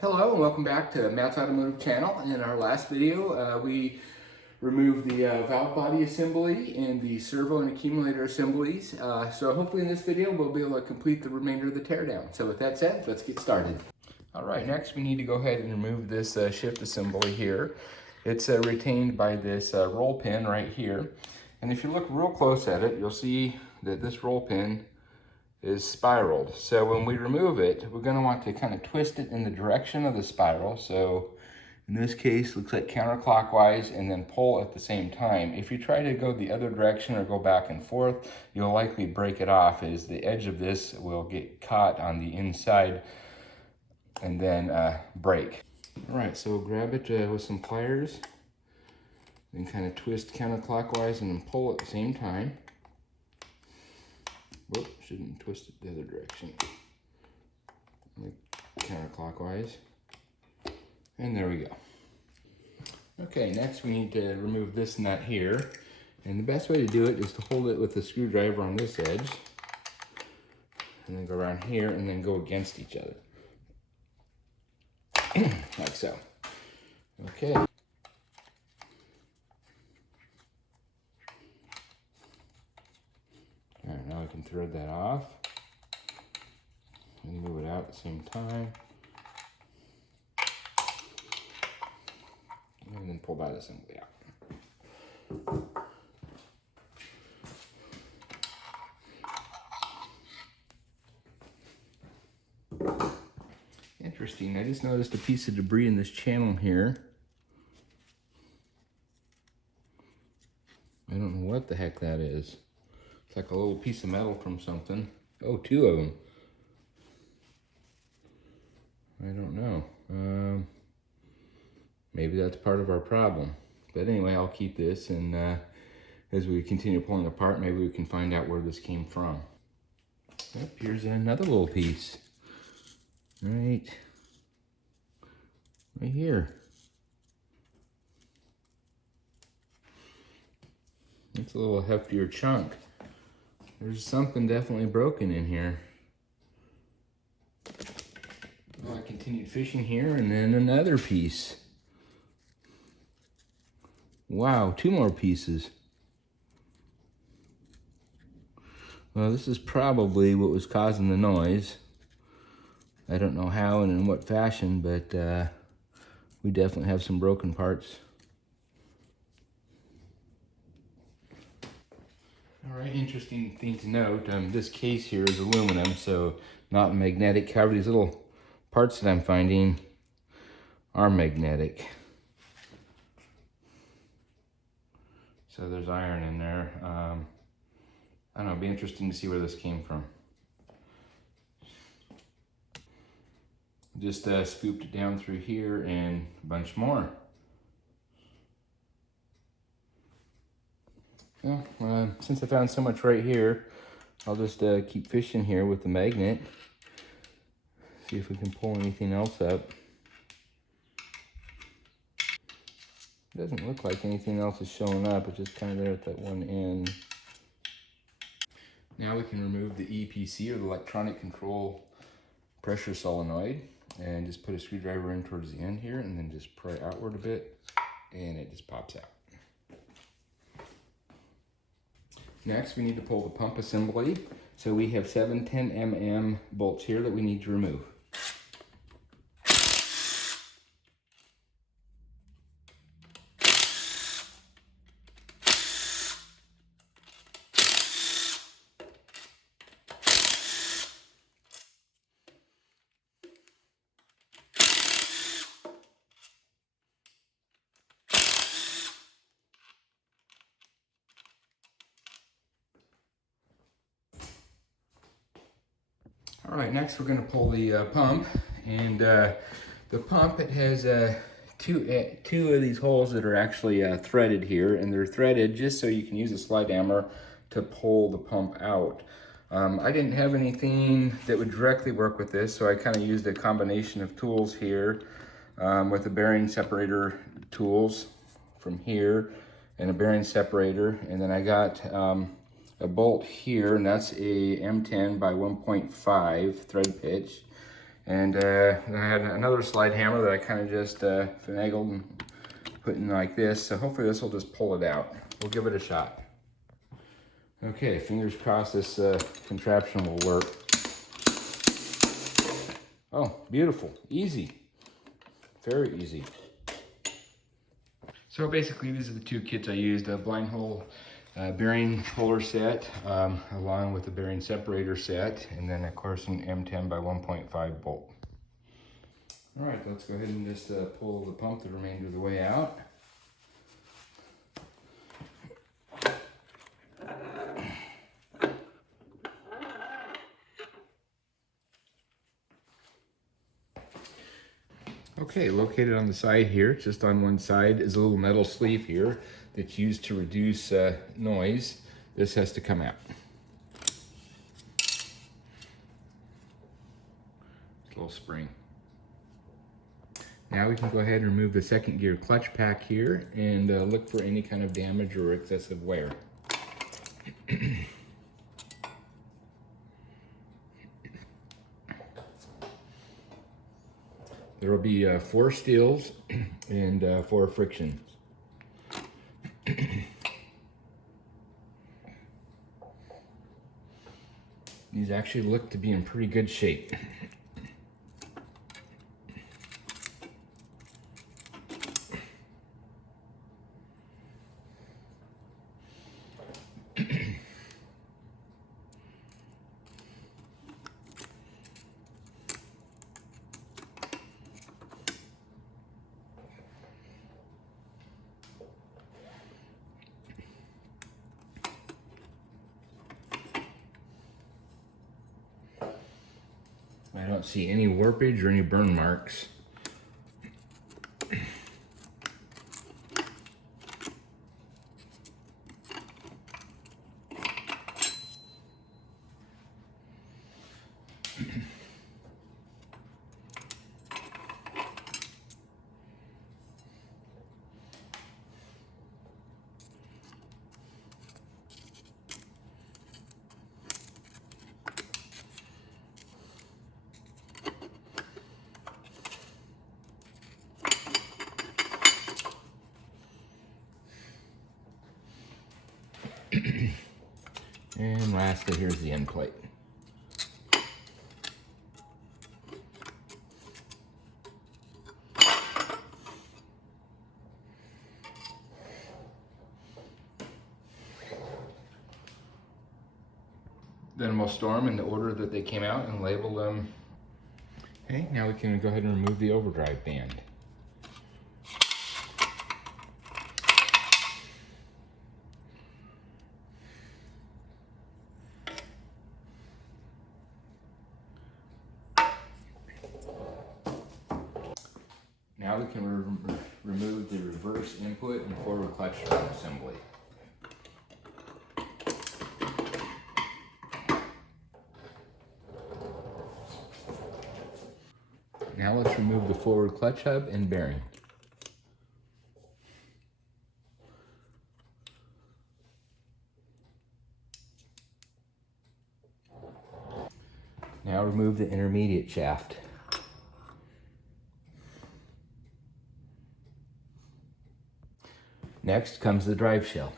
Hello and welcome back to Matt's Automotive Channel. In our last video, we removed the valve body assembly and the servo and accumulator assemblies. So hopefully in this video, we'll be able to complete the remainder of the teardown. So with that said, let's get started. All right, next we need to go ahead and remove this shift assembly here. It's retained by this roll pin right here. And if you look real close at it, you'll see that this roll pin is spiraled. So when we remove it, we're going to want to kind of twist it in the direction of the spiral. So in this case, looks like counterclockwise, and then pull at the same time. If you try to go the other direction or go back and forth, you'll likely break it off, as the edge of this will get caught on the inside and then break. All right, so grab it with some pliers, then kind of twist counterclockwise and then pull at the same time. Whoop, shouldn't twist it the other direction. Like counterclockwise. And there we go. Okay, next we need to remove this nut here. And the best way to do it is to hold it with the screwdriver on this edge. And then go around here and then go against each other. Like so. Okay. All right, now I can thread that off and move it out at the same time. And then pull that assembly out. Interesting, I just noticed a piece of debris in this channel here. I don't know what the heck that is. It's like a little piece of metal from something. Oh, two of them. I don't know. Maybe that's part of our problem. But anyway, I'll keep this, and as we continue pulling apart, maybe we can find out where this came from. Yep, here's another little piece. Right here. It's a little heftier chunk. There's something definitely broken in here. Well, I continued fishing here, and then another piece. Wow, two more pieces. Well, this is probably what was causing the noise. I don't know how and in what fashion, but we definitely have some broken parts. All right, interesting thing to note, this case here is aluminum, so not magnetic. However, these little parts that I'm finding are magnetic. So there's iron in there. I don't know, it'd be interesting to see where this came from. Just scooped it down through here and a bunch more. Well, since I found so much right here, I'll just keep fishing here with the magnet. See if we can pull anything else up. Doesn't look like anything else is showing up. It's just kind of there at that one end. Now we can remove the EPC, or the electronic control pressure solenoid, and just put a screwdriver in towards the end here, and then just pry outward a bit, and it just pops out. Next, we need to pull the pump assembly. So we have 7 10mm bolts here that we need to remove. All right, next we're going to pull the pump, and the pump, it has two of these holes that are actually threaded here, and they're threaded just so you can use a slide hammer to pull the pump out. I didn't have anything that would directly work with this, so I kind of used a combination of tools here with the bearing separator tools from here and a bearing separator, and then I got a bolt here, and that's a M10 by 1.5 thread pitch. And I had another slide hammer that I kind of just finagled and put in like this. So hopefully this will just pull it out. We'll give it a shot. Okay, fingers crossed this contraption will work. Oh, beautiful, easy, very easy. So basically these are the two kits I used, a blind hole bearing puller set, along with the bearing separator set, and then of course an M10 by 1.5 bolt. All right, let's go ahead and just pull the pump the remainder of the way out. Okay, located on the side here, just on one side, is a little metal sleeve here that's used to reduce noise. This has to come out. A little spring. Now we can go ahead and remove the second gear clutch pack here and look for any kind of damage or excessive wear. There will be 4 steels and 4 frictions. These actually look to be in pretty good shape. I don't see any warpage or any burn marks. And lastly, here's the end plate. Then we'll store them in the order that they came out and label them. Okay, now we can go ahead and remove the overdrive band. Now we can remove the reverse input and forward clutch assembly. Now let's remove the forward clutch hub and bearing. Now remove the intermediate shaft. Next comes the drive shell.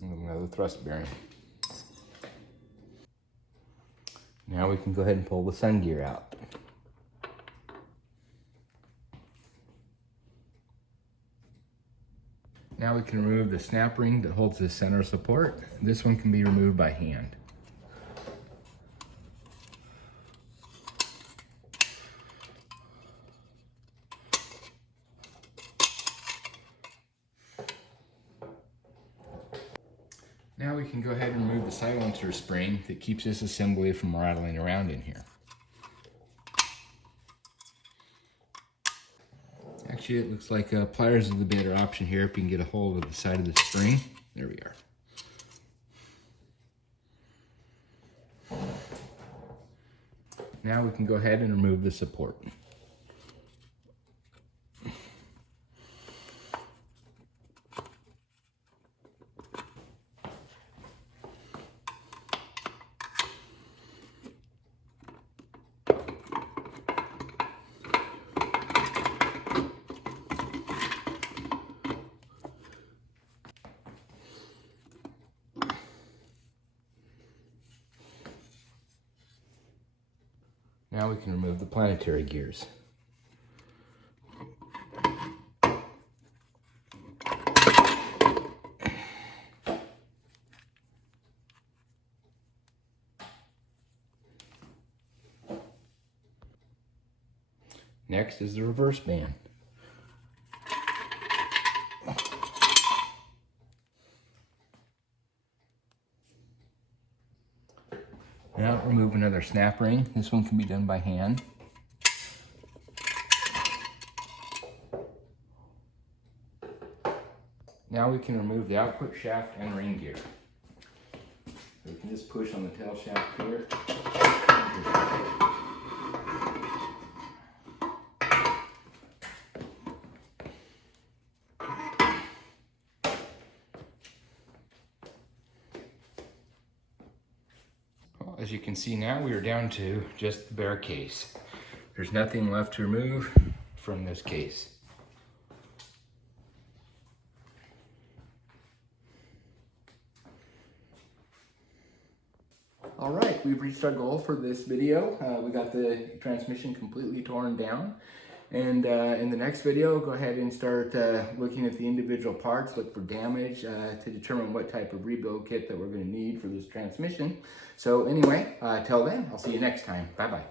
And another thrust bearing. Now we can go ahead and pull the sun gear out. Now we can remove the snap ring that holds the center support. This one can be removed by hand. Now we can go ahead and remove the silencer spring that keeps this assembly from rattling around in here. Actually, it looks like pliers is the better option here if you can get a hold of the side of the spring. There we are. Now we can go ahead and remove the support. Now we can remove the planetary gears. Next is the reverse band. Now remove another snap ring. This one can be done by hand. Now we can remove the output shaft and ring gear. We can just push on the tail shaft here. As you can see now, we are down to just the bare case. There's nothing left to remove from this case. All right, we've reached our goal for this video. We got the transmission completely torn down. And in the next video, go ahead and start looking at the individual parts, look for damage to determine what type of rebuild kit that we're going to need for this transmission. So anyway, till then, I'll see you next time. Bye-bye.